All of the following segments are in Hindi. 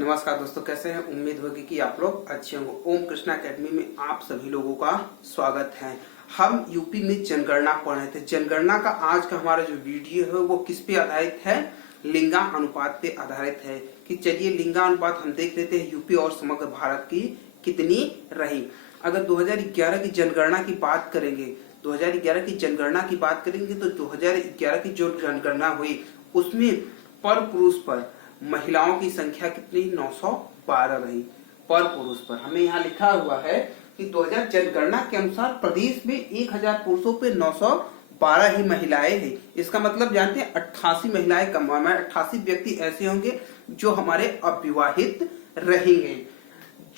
नमस्कार दोस्तों, कैसे हैं? उम्मीद होगी कि आप लोग अच्छे होंगे। ओम कृष्णा एकेडमी में आप सभी लोगों का स्वागत है। हम यूपी में जनगणना पढ़ रहे थे। जनगणना का आज का हमारा जो वीडियो है वो किस पे आधारित है? लिंगानुपात पे आधारित है। कि चलिए लिंगानुपात हम देख लेते हैं यूपी और समग्र भारत की कितनी रही। अगर 2011 की जनगणना की बात करेंगे, 2011 की जनगणना की बात करेंगे तो 2011 की जो जनगणना हुई उसमें पर पुरुष पर महिलाओं की संख्या कितनी? 912 रही पर पुरुष पर। हमें यहाँ लिखा हुआ है कि 2000 जनगणना के अनुसार प्रदेश में 1000 पुरुषों पे 912 ही महिलाएं हैं। इसका मतलब जानते हैं 88 महिलाएं कम, 88 व्यक्ति ऐसे होंगे जो हमारे अविवाहित रहेंगे,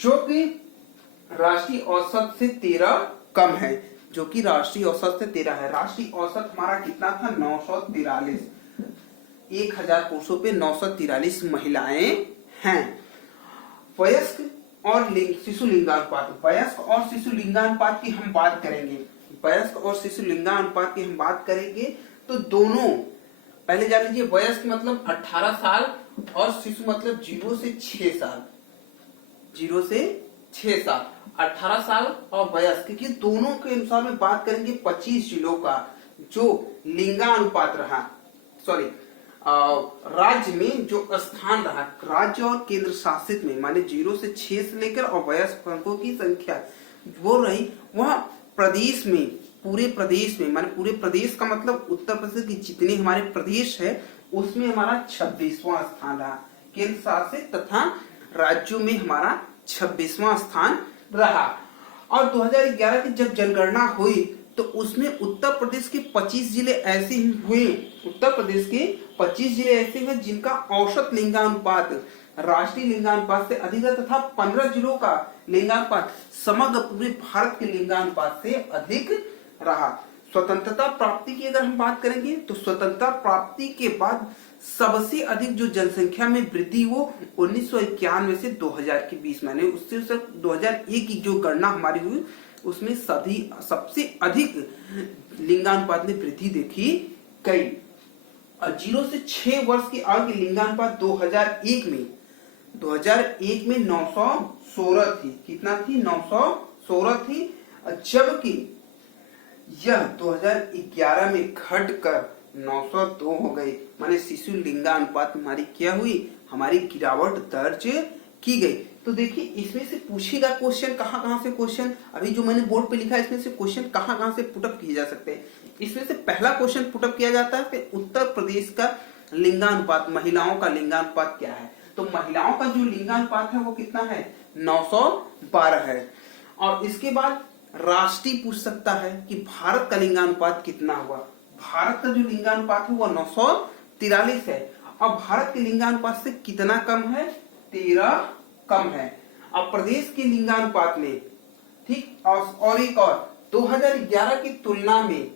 जो कि राष्ट्रीय औसत से 13 कम है, जो कि राष्ट्रीय औसत से 13 है। राष्ट्रीय औसत हमारा कितना था? 943। 1000 पुरुषों पे 943 महिलाएं हैं। वयस्क और शिशु लिंगानुपात, वयस्क और शिशु लिंगानुपात की हम बात करेंगे। वयस्क और शिशु लिंगानुपात की हम बात करेंगे तो दोनों पहले जान लीजिए। वयस्क मतलब 18 साल और शिशु मतलब 0 से 6 साल। 0 से 6 साल, 18 साल और वयस्क की दोनों के अनुसार में बात करेंगे 25 जिलों का जो लिंगानुपात रहा। सॉरी, राज्य में जो स्थान रहा, राज्य और केंद्र शासित में, माने 0 से 6 से लेकर और वयस्कों की संख्या वो रही, वह प्रदेश में, पूरे प्रदेश में, माने पूरे प्रदेश का मतलब उत्तर प्रदेश के जितने हमारे प्रदेश है उसमें हमारा 26वां स्थान रहा। केंद्र शासित तथा राज्यों में हमारा 26वां स्थान रहा। और 2011 की जब जनगणना हुई तो उसमें उत्तर प्रदेश के 25 जिले ऐसे हुए, उत्तर प्रदेश के 25 जिले ऐसे हुए जिनका औसत लिंगानुपात राष्ट्रीय लिंगानुपात से अधिक है तथा 15 जिलों का लिंगानुपात समग्र पूरे भारत के लिंगानुपात से अधिक रहा। स्वतंत्रता प्राप्ति की अगर हम बात करेंगे तो स्वतंत्रता प्राप्ति के बाद सबसे अधिक जो जनसंख्या में वृद्धि वो 1991 से 2000 के बीच में, उससे 2001 की जो गणना हमारी हुई उसमें सबसे अधिक लिंगानुपात में वृद्धि देखी गई। 0 से 6 वर्ष की आयु की लिंगानुपात 2001 में 916 थी। कितना थी? 916 थी। जबकि यह 2011 में घटकर 902 हो गई। माने शिशु लिंगानुपात में हमारी क्या हुई? हमारी गिरावट दर्ज की गई। तो देखिए इसमें से पूछेगा क्वेश्चन, कहां से क्वेश्चन, अभी जो मैंने बोर्ड पे लिखा है इसमें से क्वेश्चन कहां से पुटअप किए जा सकते हैं। इसमें से पहला क्वेश्चन पुटअप किया जाता है कि उत्तर प्रदेश का लिंगानुपात, महिलाओं का लिंगानुपात क्या है? तो महिलाओं का जो लिंगानुपात है वो कितना है? 912 है। और इसके बाद राष्ट्रीय पूछ सकता है कि भारत का लिंगानुपात कितना हुआ। भारत का जो लिंगानुपात है वो 943 है। और भारत के लिंगानुपात से कितना कम है? 13 कम है। अब प्रदेश के लिंगानुपात में, ठीक, और एक और 2011 की तुलना में,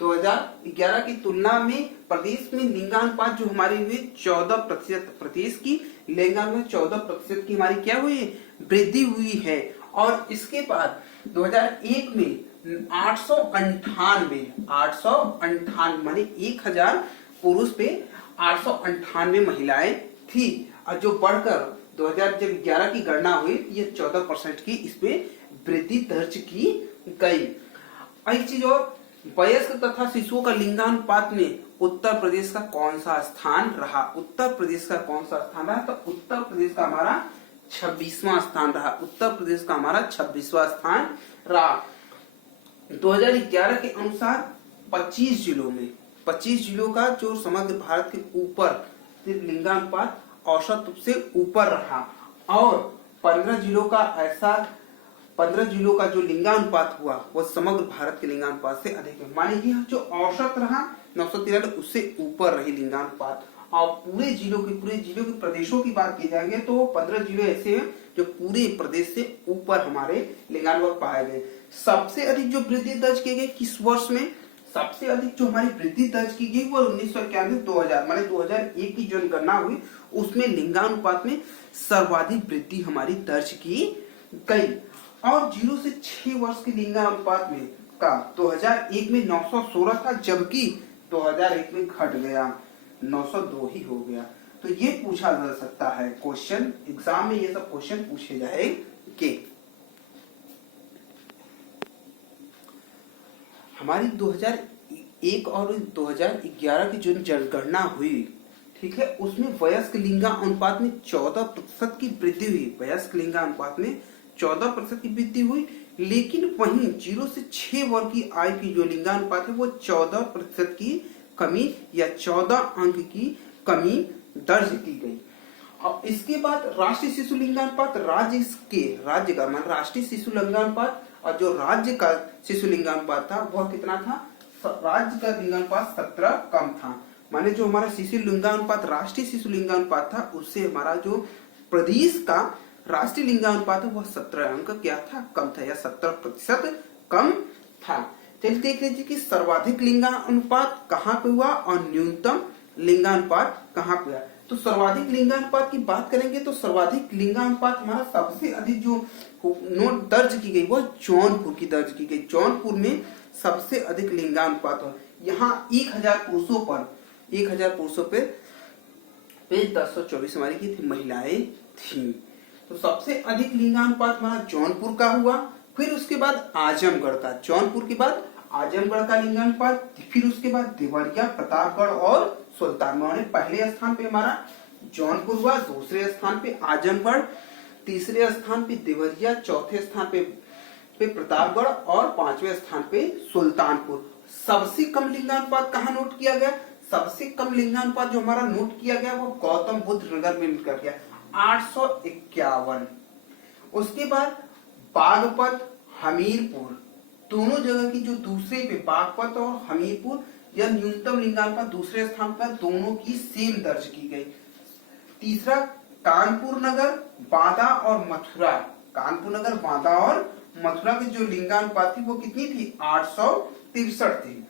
2011 की तुलना में प्रदेश में लिंगानुपात जो हमारी हुई 14%, प्रदेश की लिंगानुपात 14% की हमारी क्या हुई? वृद्धि हुई है। और इसके बाद 2001 में 898 माने 1000 पुरुष पे 898 महिलाएं थी। और जो बढ़कर 2011 की गणना हुई ये 14% की इसमें वृद्धि दर्ज की गई। एक चीज और, वयस्क तथा शिशुओं का लिंगानुपात में उत्तर प्रदेश का कौन सा स्थान रहा? उत्तर प्रदेश का कौन सा स्थान रहा? तो उत्तर प्रदेश का हमारा 26वां स्थान रहा। उत्तर प्रदेश का हमारा 26वां स्थान रहा। 2011 के अनुसार 25 जिलों में, 25 जिलों का जो समग्र भारत के ऊपर लिंगानुपात औसत से ऊपर रहा। और 15 जिलों का जो लिंगानुपात हुआ वो समग्र भारत के लिंगानुपात से अधिक है। माने कि जो औसत रहा 913 उससे ऊपर रही लिंगानुपात। और पूरे जिलों के प्रदेशों की बात की जाएगी तो 15 जिले ऐसे हैं जो पूरे प्रदेश से ऊपर हमारे लिंगानुपात पाए गए। सबसे अधिक जो वृद्धि दर्ज की गई किस वर्ष में? सबसे अधिक जो हमारी वृद्धि दर्ज की गई वो 1991 2000, माने 2001 की जो गणना हुई उसमें लिंगानुपात में सर्वाधिक वृद्धि हमारी दर्ज की गई। और 0 से 6 वर्ष के लिंगानुपात में का 2001 में 916 था, जबकि 2001 में घट गया, 902 ही हो गया। तो ये पूछा जा सकता है क्वेश्चन एग्जाम में, ये सब क्वेश्चन पूछे जाएंगे। हमारी 2001 और 2011 की जो जनगणना हुई, ठीक है, उसमें वयस्क लिंगानुपात में 14% की वृद्धि हुई। वयस्क लिंगानुपात में 14% की वृद्धि हुई, लेकिन वहीं 0 से 6 वर्ष की आयु की जो लिंगानुपात है वो 14% की कमी या 14 अंक की कमी दर्ज की गई। अब इसके बाद राष्ट्रीय शिशु लिंगानुपात, राज्य का मान राष्ट्रीय शिशु लिंगानुपात और जो राज्य का शिशु लिंगानुपात था वह कितना था? राज्य का लिंगानुपात 17 कम था। माने जो हमारा शिशु लिंगानुपात राष्ट्रीय शिशु लिंगानुपात था उससे हमारा जो प्रदेश का राष्ट्रीय लिंगानुपात है वह 17 अंक क्या था? कम था या 17% कम था। चलिए देख लीजिए कि सर्वाधिक लिंगानुपात कहाँ पे हुआ और न्यूनतम लिंगानुपात कहाँ पे हुआ। तो सर्वाधिक लिंगानुपात की बात करेंगे तो सर्वाधिक लिंगानुपात हमारा सबसे अधिक जो नोट दर्ज की गई वो जौनपुर की दर्ज की गई। जौनपुर में सबसे अधिक लिंगानुपात हुआ। यहाँ 1000 पुरुषों पे 1024 हमारी की थी महिलाएं थी। तो सबसे अधिक लिंगानुपात हमारा जौनपुर का हुआ। फिर उसके बाद आजमगढ़ का, जौनपुर के बाद आजमगढ़ का लिंगानुपात, फिर उसके बाद देवरिया, प्रतापगढ़ और सुल्तानगढ़। पहले स्थान पे हमारा जौनपुर हुआ, दूसरे स्थान पे आजमगढ़, तीसरे स्थान पे देवरिया, चौथे स्थान पे प्रतापगढ़ और पांचवें स्थान पे सुल्तानपुर। सबसे कम लिंगानुपात कहाँ नोट किया गया? सबसे कम लिंगानुपात जो हमारा नोट किया गया वो गौतम बुद्ध नगर में निकल गया 851। उसके बाद बागपत, हमीरपुर, दोनों जगह की जो दूसरे पे बागपत और हमीरपुर या न्यूनतम लिंगानुपात दूसरे स्थान पर दोनों की सेम दर्ज की गई। तीसरा कानपुर नगर, बांदा और मथुरा। कानपुर नगर, बांदा और मथुरा की जो लिंगानुपात थी वो कितनी थी? 863 थी।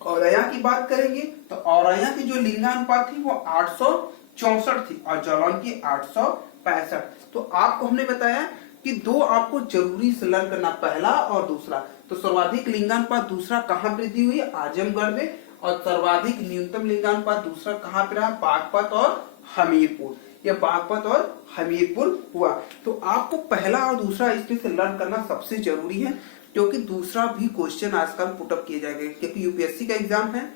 औरैया की बात करेंगे तो औरैया की जो लिंगानुपात थी वो 864 थी और जालौन की 865। तो आपको हमने बताया कि दो आपको जरूरी से लर्न करना, पहला और दूसरा। तो सर्वाधिक लिंगानुपात दूसरा कहाँ वृद्धि हुई? आजमगढ़ में। और सर्वाधिक न्यूनतम लिंगानुपात दूसरा कहाँ पे रहा? बागपत और हमीरपुर। या बागपत और हमीरपुर हुआ। तो आपको पहला और दूसरा इसमें से लर्न करना सबसे जरूरी है, क्योंकि दूसरा भी क्वेश्चन आजकल पुटअप किए जाएंगे, क्योंकि यूपीएससी का एग्जाम है।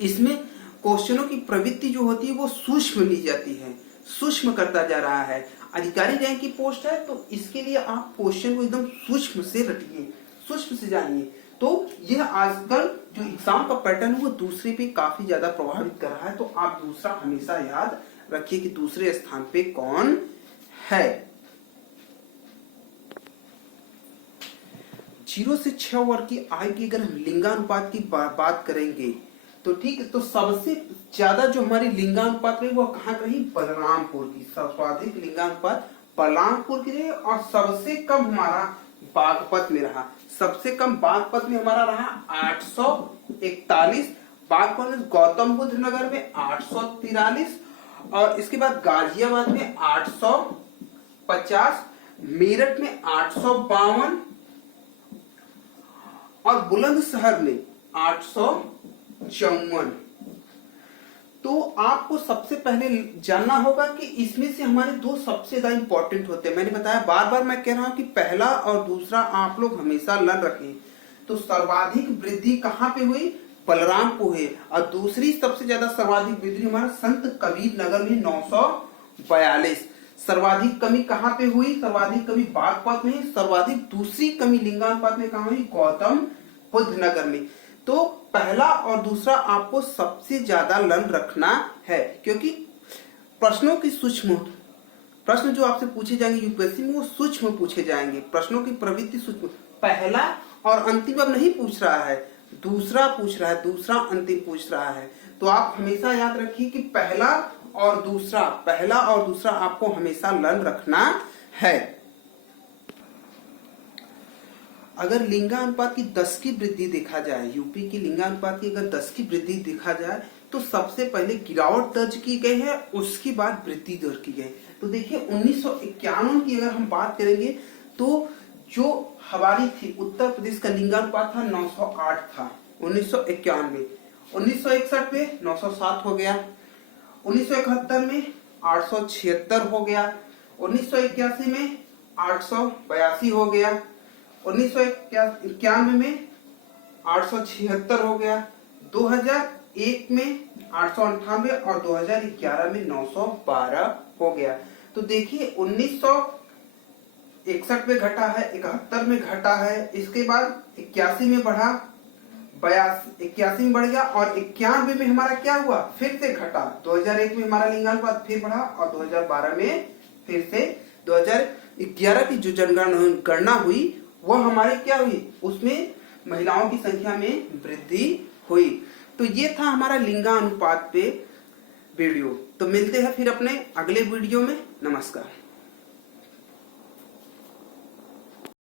इसमें क्वेश्चनों की प्रवृत्ति जो होती है वो सूक्ष्म ली जाती है, सूक्ष्म करता जा रहा है। अधिकारी रैंक की पोस्ट है तो इसके लिए आप क्वेश्चन को एकदम सूक्ष्म से रटिए, सूक्ष्म से जानिए। तो यह आजकल जो एग्जाम का पैटर्न है वो दूसरे पे काफी ज्यादा प्रभावित कर रहा है। तो आप दूसरा हमेशा याद रखिए कि दूसरे स्थान पे कौन है। 0 से 6 वर्ष की आयु की अगर हम लिंगानुपात की बात करेंगे तो ठीक है, तो सबसे ज्यादा जो हमारी लिंगानुपात रही वो कहाँ रही? बलरामपुर की। सर्वाधिक लिंगानुपात बलरामपुर की रही और सबसे कम हमारा बागपत में रहा। सबसे कम बागपत में हमारा रहा 841। बागपत में गौतम बुद्ध नगर में 843 और इसके बाद गाजियाबाद में 850, मेरठ में 852 और बुलंदशहर में 854। तो आपको सबसे पहले जानना होगा कि इसमें से हमारे दो सबसे ज्यादा इंपॉर्टेंट होते हैं। मैंने बताया, बार बार मैं कह रहा हूं कि पहला और दूसरा आप लोग हमेशा लर्न रखें। तो सर्वाधिक वृद्धि कहां पे हुई? बलरामपुर है। और दूसरी सबसे ज्यादा सर्वाधिक वृद्धि हमारा संत कबीर नगर में 942। सर्वाधिक कमी कहां पे हुई? सर्वाधिक कमी बागपत में। सर्वाधिक दूसरी कमी लिंगानुपात में कहां हुई? गौतम बुद्ध नगर में। तो पहला और दूसरा आपको सबसे ज्यादा लर्न रखना है, क्योंकि प्रश्नों की सूक्ष्म प्रश्न जो आपसे पूछे जाएंगे यूपीएससी में वो सूक्ष्म पूछे जाएंगे। प्रश्नों की प्रवृत्ति सूक्ष्म। पहला और अंतिम अब नहीं पूछ रहा है, दूसरा पूछ रहा है, दूसरा अंतिम पूछ रहा है। तो आप हमेशा याद रखिए कि पहला और दूसरा आपको हमेशा लर्न रखना है। अगर लिंगानुपात की 10 की वृद्धि देखा जाए, यूपी की लिंगानुपात की अगर 10 की वृद्धि देखा जाए तो सबसे पहले गिरावट दर्ज की गई है, उसके बाद वृद्धि दर्ज की गई। तो देखिए 1951 की अगर हम बात करेंगे तो जो हमारी थी उत्तर प्रदेश का लिंगानुपात था 908 था 1951 में। 1961 में 907 हो गया। 1971 में 876 हो गया, 1981 में 882 हो गया, 1991 में 876 हो गया, 2001 में 898 और 2011 में 912 हो गया। तो देखिए 1961 में घटा है, 71 में घटा है, इसके बाद 81 में बढ़ा, 81 में बढ़ गया और 91 में हमारा क्या हुआ, फिर से घटा। 2001 में हमारा लिंगानुपात फिर बढ़ा और 2012 में फिर से 2011 की जो जनगणना हुई वह हमारी क्या हुई, उसमें महिलाओं की संख्या में वृद्धि हुई। तो ये था हमारा लिंगानुपात पे वीडियो। तो मिलते हैं फिर अपने अगले वीडियो में। नमस्कार।